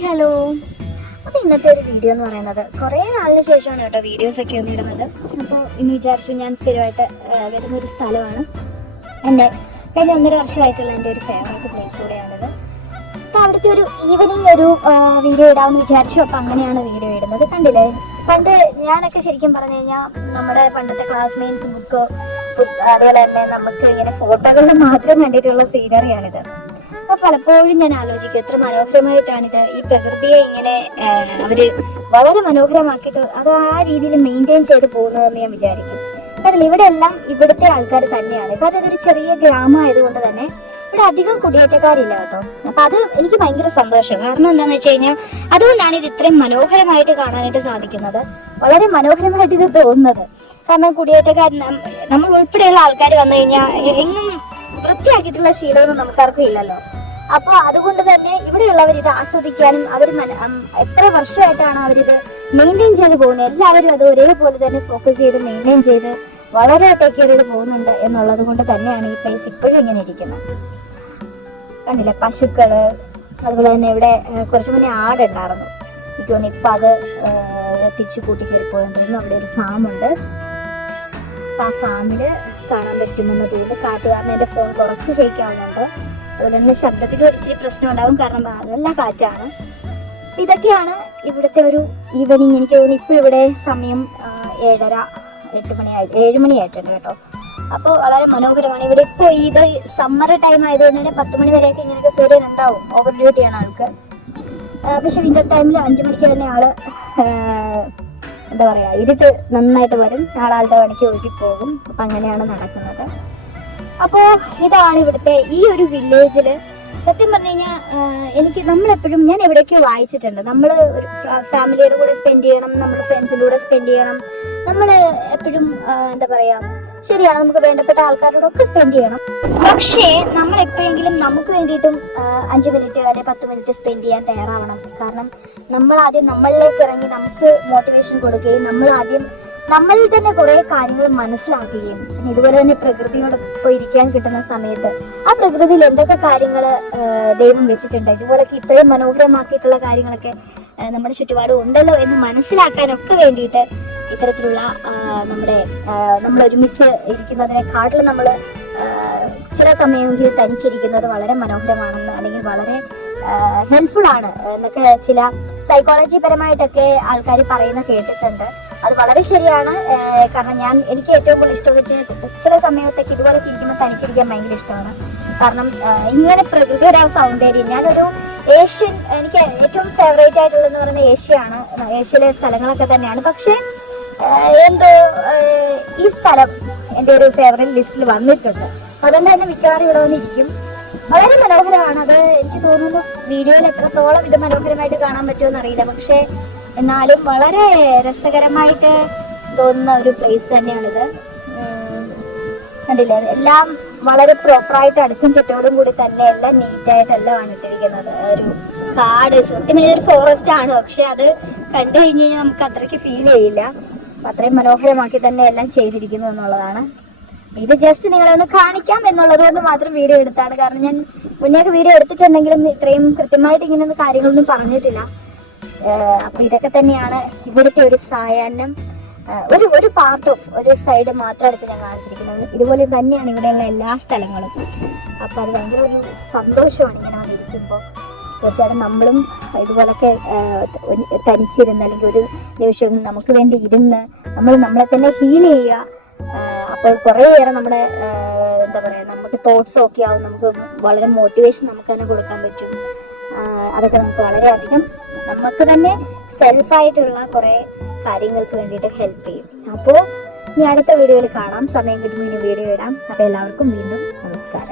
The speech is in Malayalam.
Hi hello. അപ്പോൾ ഇന്നത്തെ ഒരു വീഡിയോ എന്ന് പറയുന്നത് കുറേ നാളിന് ശേഷമാണ് കേട്ടോ വീഡിയോസൊക്കെ ഒന്ന് ഇടുന്നത്. അപ്പോൾ ഇന്ന് വിചാരിച്ചു ഞാൻ സ്ഥിരമായിട്ട് വരുന്നൊരു സ്ഥലമാണ്. എൻ്റെ കഴിഞ്ഞ 1.5 വർഷമായിട്ടുള്ള എൻ്റെ ഒരു ഫേവറേറ്റ് പ്ലേസ് കൂടെയാണിത്. അപ്പോൾ അവിടുത്തെ ഒരു ഈവനിങ് ഒരു വീഡിയോ ഇടാമെന്ന് വിചാരിച്ചു. അപ്പോൾ അങ്ങനെയാണ് വീഡിയോ ഇടുന്നത്. കണ്ടില്ലേ, പണ്ട് ഞാനൊക്കെ ശരിക്കും പറഞ്ഞു കഴിഞ്ഞാൽ നമ്മുടെ പണ്ടത്തെ ക്ലാസ്മേറ്റ്സ് ബുക്ക് അതുപോലെ തന്നെ നമുക്ക് ഇങ്ങനെ ഫോട്ടോകളിൽ മാത്രം കണ്ടിട്ടുള്ള സീനറിയാണിത്. അപ്പോൾ പലപ്പോഴും ഞാൻ ആലോചിക്കും എത്ര മനോഹരമായിട്ടാണിത്, ഈ പ്രകൃതിയെ ഇങ്ങനെ അവര് വളരെ മനോഹരമാക്കിയിട്ട് അത് ആ രീതിയിൽ മെയിൻറ്റെയിൻ ചെയ്ത് പോകുന്നതെന്ന് ഞാൻ വിചാരിക്കും. കാരണം ഇവിടെ എല്ലാം ഇവിടുത്തെ ആൾക്കാർ തന്നെയാണ്. കാരണം ഇതൊരു ചെറിയ ഗ്രാമമായതുകൊണ്ട് തന്നെ ഇവിടെ അധികം കുടിയേറ്റക്കാരില്ല കേട്ടോ. അപ്പൊ അത് എനിക്ക് ഭയങ്കര സന്തോഷം. കാരണം എന്താണെന്ന് വെച്ച് കഴിഞ്ഞാൽ അതുകൊണ്ടാണ് ഇത് ഇത്രയും മനോഹരമായിട്ട് കാണാനായിട്ട് സാധിക്കുന്നത്, വളരെ മനോഹരമായിട്ട് ഇത് തോന്നുന്നത്. കാരണം കുടിയേറ്റക്കാർ നമ്മൾ ഉൾപ്പെടെയുള്ള ആൾക്കാർ വന്നു കഴിഞ്ഞാൽ എങ്ങും വൃത്തിയാക്കിയിട്ടുള്ള ശീലമൊന്നും നമുക്കാർക്കും ഇല്ലല്ലോ. അപ്പോൾ അതുകൊണ്ട് തന്നെ ഇവിടെയുള്ളവർ ഇത് ആസ്വദിക്കാനും അവർ എത്ര വർഷമായിട്ടാണ് അവരിത് മെയിൻറ്റെയിൻ ചെയ്ത് പോകുന്നത്, എല്ലാവരും അത് ഒരേപോലെ തന്നെ ഫോക്കസ് ചെയ്ത് മെയിൻറ്റെയിൻ ചെയ്ത് വളരെ ടേക്ക് കെയർ ചെയ്ത് പോകുന്നുണ്ട് എന്നുള്ളത് കൊണ്ട് തന്നെയാണ് ഈ പ്ലേസ് ഇപ്പോഴും ഇങ്ങനെ ഇരിക്കുന്നത്. കണ്ടില്ലേ, പശുക്കള്, അതുപോലെ തന്നെ ഇവിടെ കുറച്ച് മുന്നേ ആടുണ്ടായിരുന്നു. എനിക്ക് തോന്നുന്നു ഇപ്പം അത് തിരിച്ചു കൂട്ടി കയറിപ്പോയിരുന്നു. അവിടെ ഒരു ഫാമുണ്ട്. അപ്പം ആ ഫാമിൽ കാണാൻ പറ്റുമെന്ന് തോന്നുന്നു. കാറ്റുകാരന് എൻ്റെ ഫോൺ കുറച്ച് ഷേക്കാവുന്നുണ്ട്. അതുപോലെ തന്നെ ശബ്ദത്തിൽ ഒരിച്ചിരി പ്രശ്നം ഉണ്ടാകും, കാരണം നല്ല കാറ്റാണ്. ഇതൊക്കെയാണ് ഇവിടുത്തെ ഒരു ഈവനിങ്. എനിക്ക് തോന്നുന്നു ഇപ്പോൾ ഇവിടെ സമയം 7 മണിയായിട്ടുണ്ട് കേട്ടോ. അപ്പോൾ വളരെ മനോഹരമാണ് ഇവിടെ. ഇപ്പോൾ ഇത് സമ്മർ ടൈം ആയതുകൊണ്ട് തന്നെ 10 മണി വരെയൊക്കെ ഇങ്ങനെയൊക്കെ സൂര്യൻ ഉണ്ടാവും. ഓവർ ഡ്യൂട്ടിയാണ് ആൾക്ക്. പക്ഷെ വിന്റർ ടൈമിൽ 5 മണിക്ക് തന്നെ ആള് എന്താ പറയുക, ഇരുട്ട് നന്നായിട്ട് വരും, ആളുടെ പണിക്ക് ഒഴുകി പോകും. അപ്പം അങ്ങനെയാണ് നടക്കുന്നത്. അപ്പോൾ ഇതാണ് ഇവിടുത്തെ ഈ ഒരു വില്ലേജിൽ. സത്യം പറഞ്ഞു കഴിഞ്ഞാൽ നമ്മളെപ്പോഴും ഞാൻ എവിടെയൊക്കെ വായിച്ചിട്ടുണ്ട്, നമ്മൾ ഒരു ഫാമിലിയുടെ കൂടെ സ്പെൻഡ് ചെയ്യണം, നമ്മുടെ ഫ്രണ്ട്സിൻ്റെ കൂടെ സ്പെൻഡ് ചെയ്യണം, നമ്മൾ എപ്പോഴും എന്താ പറയുക, ശരിയാണ്, നമുക്ക് വേണ്ടപ്പെട്ട ആൾക്കാരോടൊക്കെ സ്പെൻഡ് ചെയ്യണം. പക്ഷേ നമ്മൾ എപ്പോഴെങ്കിലും നമുക്ക് വേണ്ടിയിട്ടും 5 മിനിറ്റ് അല്ലെങ്കിൽ 10 മിനിറ്റ് സ്പെൻഡ് ചെയ്യാൻ തയ്യാറാവണം. കാരണം നമ്മൾ ആദ്യം നമ്മളിലേക്ക് ഇറങ്ങി നമുക്ക് മോട്ടിവേഷൻ കൊടുക്കുകയും നമ്മളിൽ തന്നെ കുറേ കാര്യങ്ങൾ മനസ്സിലാക്കുകയും പിന്നെ ഇതുപോലെ തന്നെ പ്രകൃതിയോടൊപ്പം ഇരിക്കാൻ കിട്ടുന്ന സമയത്ത് ആ പ്രകൃതിയിൽ എന്തൊക്കെ കാര്യങ്ങൾ ദൈവം വെച്ചിട്ടുണ്ട്, ഇതുപോലൊക്കെ ഇത്രയും മനോഹരമാക്കിയിട്ടുള്ള കാര്യങ്ങളൊക്കെ നമ്മുടെ ചുറ്റുപാടും ഉണ്ടല്ലോ എന്ന് മനസ്സിലാക്കാനൊക്കെ വേണ്ടിയിട്ട് ഇത്തരത്തിലുള്ള നമ്മൾ ഒരുമിച്ച് ഇരിക്കുന്നതിനെക്കാട്ടിലും നമ്മൾ ചില സമയമെങ്കിലും തനിച്ചിരിക്കുന്നത് വളരെ മനോഹരമാണെന്ന്, അല്ലെങ്കിൽ വളരെ ഹെൽപ്ഫുൾ ആണ് എന്നൊക്കെ ചില സൈക്കോളജി പരമായിട്ടൊക്കെ ആൾക്കാർ പറയുന്ന കേട്ടിട്ടുണ്ട്. അത് വളരെ ശരിയാണ്. കാരണം എനിക്ക് ഏറ്റവും കൂടുതൽ ഇഷ്ടമെന്ന് വെച്ചാൽ ചില സമയത്തൊക്കെ ഇതുപോലൊക്കെ ഇരിക്കുമ്പോൾ തനിച്ചിരിക്കാൻ ഭയങ്കര ഇഷ്ടമാണ്. കാരണം ഇങ്ങനെ പ്രകൃതിയുടെ സൗന്ദര്യം, ഞാനൊരു എനിക്ക് ഏറ്റവും ഫേവറേറ്റ് ആയിട്ടുള്ളതെന്ന് പറയുന്നത് ഏഷ്യയാണ്. ഏഷ്യയിലെ സ്ഥലങ്ങളൊക്കെ തന്നെയാണ്. പക്ഷേ എന്തോ ഈ സ്ഥലം എൻ്റെ ഒരു ഫേവറേറ്റ് ലിസ്റ്റിൽ വന്നിട്ടുണ്ട്. അതുകൊണ്ട് തന്നെ മിക്കവാറും ഇവിടെ വന്നിരിക്കും. വളരെ മനോഹരമാണ്. അത് എനിക്ക് തോന്നുന്നു വീഡിയോയിൽ എത്രത്തോളം ഇത് മനോഹരമായിട്ട് കാണാൻ പറ്റുമെന്ന് അറിയില്ല. പക്ഷേ എന്നാലും വളരെ രസകരമായിട്ട് തോന്നുന്ന ഒരു പ്ലേസ് തന്നെയാണിത്. കണ്ടില്ലേ, എല്ലാം വളരെ പ്രോപ്പറായിട്ട് അടുക്കും ചിട്ടയോടും കൂടി തന്നെ എല്ലാം നീറ്റായിട്ടെല്ലാമാണ് ഇട്ടിരിക്കുന്നത്. ഒരു കാട്, സത്യം ഒരു ഫോറസ്റ്റ് ആണ്. പക്ഷെ അത് കണ്ടു കഴിഞ്ഞ് കഴിഞ്ഞാൽ നമുക്ക് അത്രയ്ക്ക് ഫീൽ ചെയ്യില്ല. അത്രയും മനോഹരമാക്കി തന്നെ എല്ലാം ചെയ്തിരിക്കുന്നു എന്നുള്ളതാണ്. ഇത് ജസ്റ്റ് നിങ്ങളെ ഒന്ന് കാണിക്കാം എന്നുള്ളത് കൊണ്ട് മാത്രം വീഡിയോ എടുത്താണ്. കാരണം ഞാൻ മുന്നേക്ക് വീഡിയോ എടുത്തിട്ടുണ്ടെങ്കിലും ഇത്രയും കൃത്യമായിട്ട് ഇങ്ങനെയൊന്നും കാര്യങ്ങളൊന്നും പറഞ്ഞിട്ടില്ല. അപ്പൊ ഇതൊക്കെ തന്നെയാണ് ഇവിടുത്തെ ഒരു സായാഹ്നം. ഒരു പാർട്ട് ഓഫ് ഒരു സൈഡ് മാത്രമാണ് ഇപ്പം ഞാൻ കാണിച്ചിരിക്കുന്നത്. ഇതുപോലെ തന്നെയാണ് ഇവിടെയുള്ള എല്ലാ സ്ഥലങ്ങളും. അപ്പൊ അത് ഭയങ്കര ഒരു സന്തോഷമാണ് ഇങ്ങനെ വന്നിരിക്കുമ്പോൾ. തീർച്ചയായിട്ടും നമ്മളും ഇതുപോലൊക്കെ തനിച്ചിരുന്ന് അല്ലെങ്കിൽ ഒരു നിമിഷം നമുക്ക് വേണ്ടി ഇരുന്ന് നമ്മളെ തന്നെ ഹീൽ ചെയ്യുക. അപ്പോൾ കുറേയേറെ നമ്മുടെ എന്താ പറയുക, നമുക്ക് തോട്ട്സ് ഒക്കെ ആവും, നമുക്ക് വളരെ മോട്ടിവേഷൻ നമുക്ക് തന്നെ കൊടുക്കാൻ പറ്റും. അതൊക്കെ നമുക്ക് വളരെയധികം നമുക്ക് തന്നെ സെൽഫായിട്ടുള്ള കുറേ കാര്യങ്ങൾക്ക് വേണ്ടിയിട്ട് ഹെൽപ്പ് ചെയ്യും. അപ്പോൾ ഇനി അടുത്ത വീഡിയോയിൽ കാണാം. സമയം കിട്ടുമ്പോൾ ഇനി വീഡിയോ ഇടാം. അപ്പോൾ എല്ലാവർക്കും വീണ്ടും നമസ്കാരം.